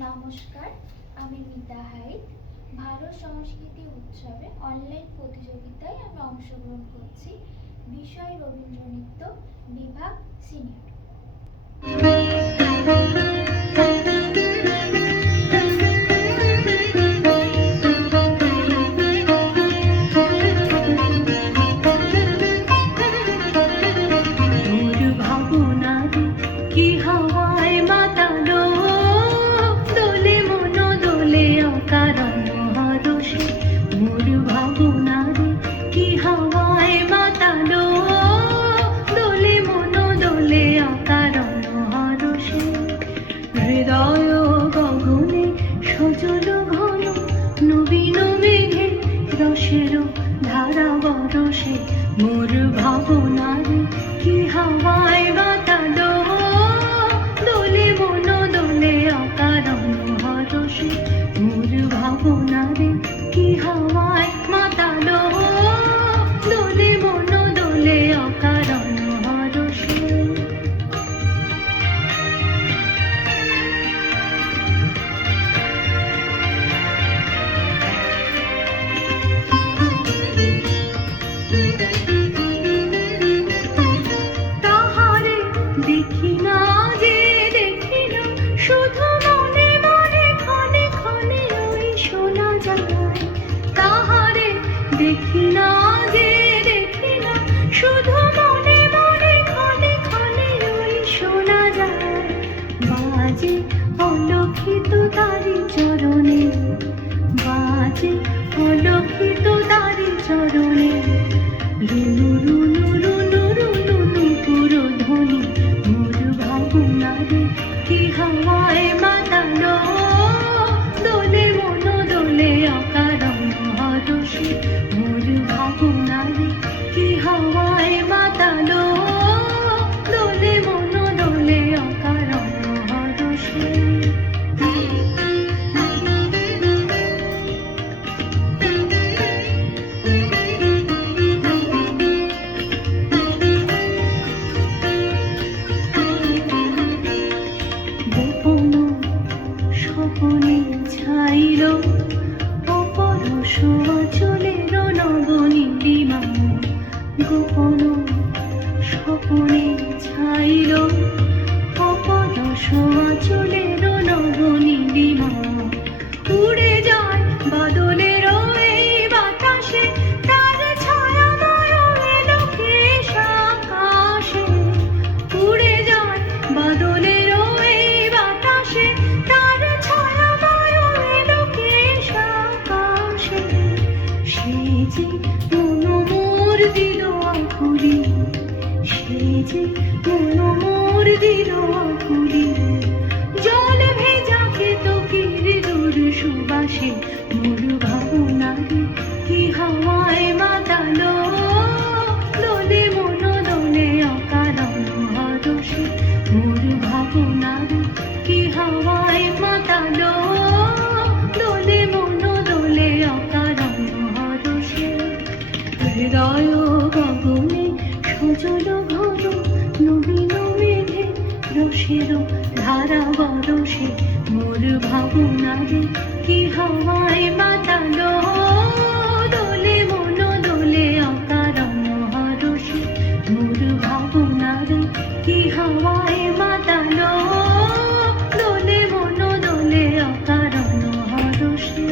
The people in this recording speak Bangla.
নমস্কার, আমি মিতা হাইত। ভারত সংস্কৃতি উৎসবে অনলাইন প্রতিযোগিতায় আমি অংশগ্রহণ করছি। বিষয় রবীন্দ্র নৃত্য, বিভাগ সিনিয়র। হৃদয় গগনে সজল ঘন নবীন মেঘে রসের ধারা বরসে মোর ভাবনারে কি হাওয়ায় বাতালো দোলে মন দোলে অকারণ হরসে মোর ভাবনারে কি হাওয়ায় মাতালো দোলে মন দোলে অকারণ হরসে। দেখি না যে দেখি না শুধু মনে মনে ক্ষণে ক্ষণে ওই শোনা যায় তাহারে দেখি না যে দেখি না শুধু মনে মনে ক্ষণে ক্ষণে ওই শোনা যায় বাজে অলক্ষিত তারি চরণে বাজে অলক্ষিত তারি চরণে রুনু রুনু রুনু রুনু নুপুর ধ্বনি মোর ভাবনারে কি হাওয়ায় মাতালো দোলে মন দোলে অকারণ হরসে মোর ভাবনারে কি হাওয়ায় মাতালো দোলে মন দোলে অকারণ হরসে। স্বপনে ছাইল অপরশ চলের নবনীলিমা গোপন স্বপনে ছাইল অপরশ চলের নবনীলিমা উড়ে যায় বাদলের এই বাতাসে তার ছায়াময় এলোকেশ আকাশে উড়ে যায় বাদলের এই বাতাসে তার ছায়াময় এলোকেশ আকাশে সে যে মন মোর দিল আকুলি সে যে মন মোর দিল আকুলি জল ভেজা কেতকীর দূর সুবাসে মোর ভাবনারে কি হাওয়ায় মাতালো দোলে মন দোলে অকারণ হরসে মোর ভাবনারে কি হাওয়ায় মাতালো দোলে মন দোলে অকারণ হরসে হৃদয় গগনে সজল ঘন নবীন মেঘে রসের ধারা বরসে মোর ভাবনারে কি হাওয়ায় মাতালো দোলে মন দোলে অকারণ হরসে মোর ভাবনারে কি হাওয়ায় মাতালো দোলে মন দোলে অকারণ হরসে।